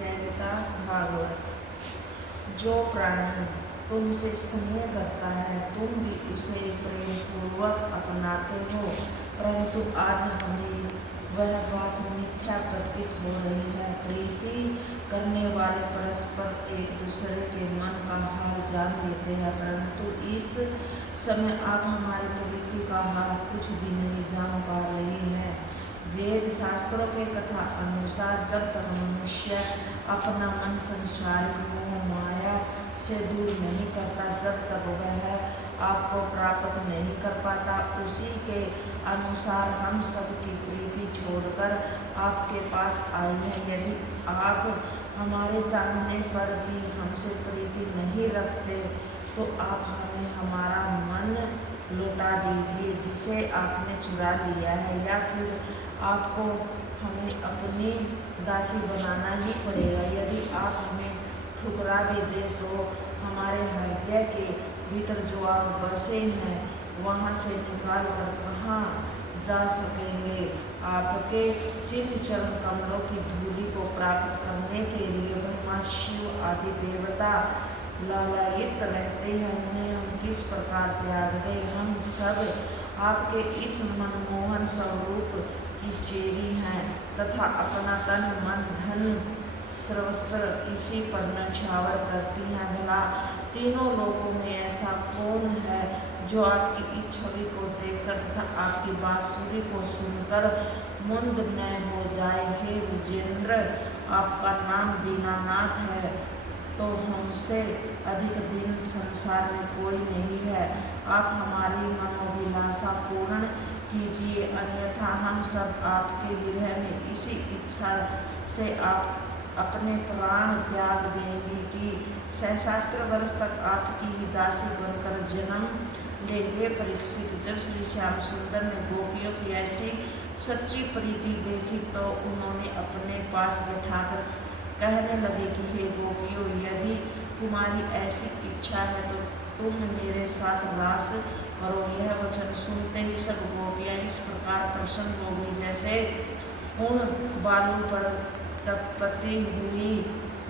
संहिता भागवत। जो प्राणी तुमसे स्नेह करता है तुम भी उसे प्रेम पूर्वक अपनाते हो, परंतु आज हमें वह बात मिथ्या प्रतीत हो रही है। प्रीति करने वाले परस्पर एक दूसरे के मन का हाल जान लेते हैं, परंतु इस समय आप हमारी प्रीति का हाल कुछ भी नहीं जान पा रही है। वेद शास्त्रों के कथा अनुसार जब तक मनुष्य अपना मन संसारिक मोह माया से दूर नहीं करता, जब तक वह आपको प्राप्त नहीं कर पाता। उसी के अनुसार हम सब की प्रीति छोड़कर आपके पास आए हैं। यदि आप हमारे चाहने पर भी हमसे प्रीति नहीं रखते तो आप हमें हमारा मन लौटा दीजिए जिसे आपने चुरा लिया है, या फिर आपको हमें अपनी दासी बनाना ही पड़ेगा। यदि आप हमें ठुकरा भी दे तो हमारे हृदय के भीतर जो आप बसे हैं वहाँ से निकाल कर कहाँ जा सकेंगे। आपके चिन्ह चरण कमलों की धूलि को प्राप्त करने के लिए ब्रह्मा शिव आदि देवता लालायित रहते हैं, उन्हें हम किस प्रकार त्याग दें। हम सब आपके इस मनमोहन स्वरूप की चेरी हैं तथा अपना तन मन धन सर्वस्व इसी पर न्यौछावर करती हैं। भला तीनों लोगों में ऐसा कौन है जो आपकी इस छवि को देखकर तथा आपकी बांसुरी को सुनकर मुंद न हो जाए। हे विजेंद्र, आपका नाम दीनानाथ है तो हमसे अधिक दीन संसार में कोई नहीं है। आप हमारी मनोभिलाषा पूर्ण कीजिए, अन्यथा हम सब आपके विरह में इसी इच्छा से आप अपने प्राण त्याग देंगे कि सहस्त्र वर्ष तक आपकी ही दासी बनकर जन्म लेंगे। परीक्षित, जब श्री श्याम सुंदर ने गोपियों की ऐसी सच्ची प्रीति देखी तो उन्होंने अपने पास बैठाकर कहने लगे कि हे गोपियों, यदि तुम्हारी ऐसी इच्छा है तो तुम मेरे साथ रास करो। यह वचन सुनते ही सब गोपियाँ इस प्रकार प्रसन्न हो गई जैसे उन बालू पर टपकती हुई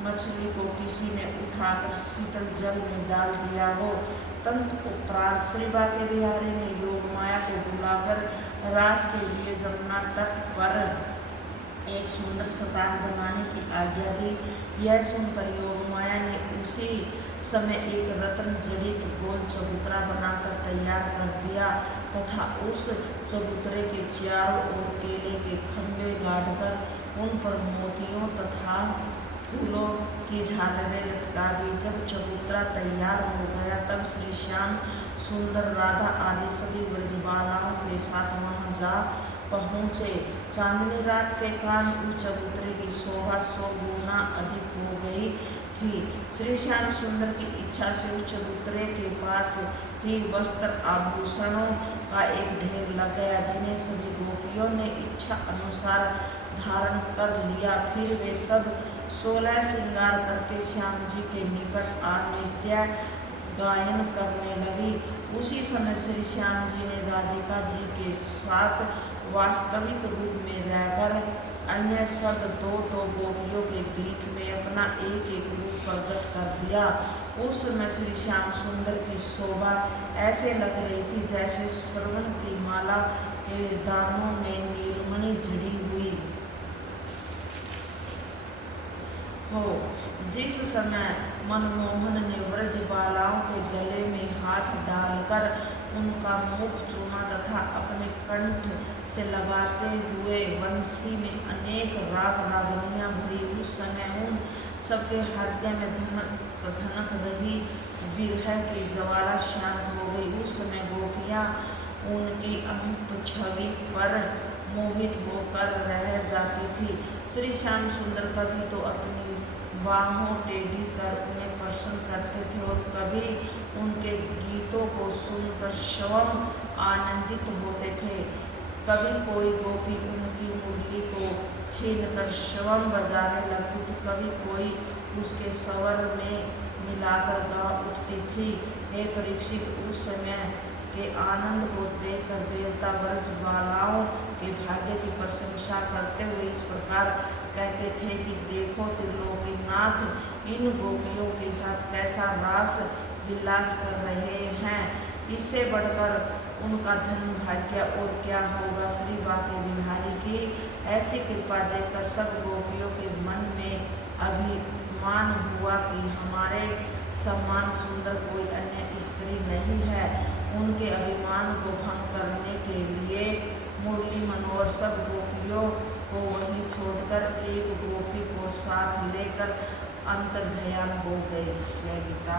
मछली को किसी ने उठाकर शीतल जल में डाल दिया हो। तदुपरांत श्री बांके बिहारी ने योग माया को बुलाकर रास के लिए जमुना तट पर एक सुंदर सतान बनाने की आज्ञा दी। यह सुनकर योग माया ने उसी समय एक रत्न जड़ित गोल चबूतरा बनाकर तैयार कर दिया तथा उस चबूतरे के चारों ओर केले के खंभे गाड़कर उन पर मोतियों तथा फूलों की झालरें लटका दी। जब चबूतरा तैयार हो गया तब श्री श्याम सुंदर, राधा आदि सभी ब्रजबालाओं के साथ वहां जा पहुँचे। चांदनी रात के कारण उस चबूतरे की शोभा 100 गुना अधिक हो गई थी। श्री श्याम सुंदर की इच्छा से उस चबूतरे के पास ही वस्त्र आभूषणों का एक ढेर लग गया, जिन्हें सभी गोपियों ने इच्छा अनुसार धारण कर लिया। फिर वे सब 16 श्रृंगार करके श्याम जी के निकट आ नृत्य गायन करने लगी। उसी समय श्री श्याम जी ने राधिका जी के साथ वास्तविक रूप में रहकर अन्य सब दो गोपियों के बीच में अपना एक एक रूप प्रकट कर दिया। उस समय श्री श्याम सुंदर की शोभा ऐसे लग रही थी जैसे श्रवण की माला के दानों में नीलमणि जड़ी हुई हो। जिस समय मनमोहन ने ब्रजबालाओं के गले में हाथ डालकर उनका मुख चूमा तथा अपने कंठ से लगाते हुए बंसी में अनेक राग रागनियाँ भरी, उस समय उन सबके हृदय में धनक रही विरह की ज्वाला शांत हो गई। उस समय गोपियाँ उनकी अमित छवि पर मोहित होकर रह जाती थी। श्री श्याम सुंदर कभी तो अपनी बाहों टेढ़ी कर उन्हें प्रसन्न करते थे और कभी उनके गीतों को सुनकर स्वयं आनंदित होते थे। कभी कोई गोपी उनकी मुरली को छीनकर स्वयं बजाने लगती थी, कभी कोई उसके स्वर में मिलाकर गा उठती थी। हे परीक्षित, उस समय के आनंद को देखकर देवता ब्रजबालाओं के भाग्य की प्रशंसा करते हुए इस प्रकार कहते थे कि देखो त्रिलोकी नाथ इन गोपियों के साथ कैसा रास विलास कर रहे हैं, इससे बढ़कर उनका धन भाग्य और क्या होगा। श्री बांके बिहारी की ऐसी कृपा देखकर सब गोपियों के मन में अभिमान हुआ कि हमारे समान सुंदर कोई अन्य स्त्री नहीं है। उनके अभिमान को भंग करने के लिए मुरली मनोहर सब गोपियों को वहीं छोड़कर एक गोपी को साथ लेकर अंतर्ध्यान हो गए। जय गीता।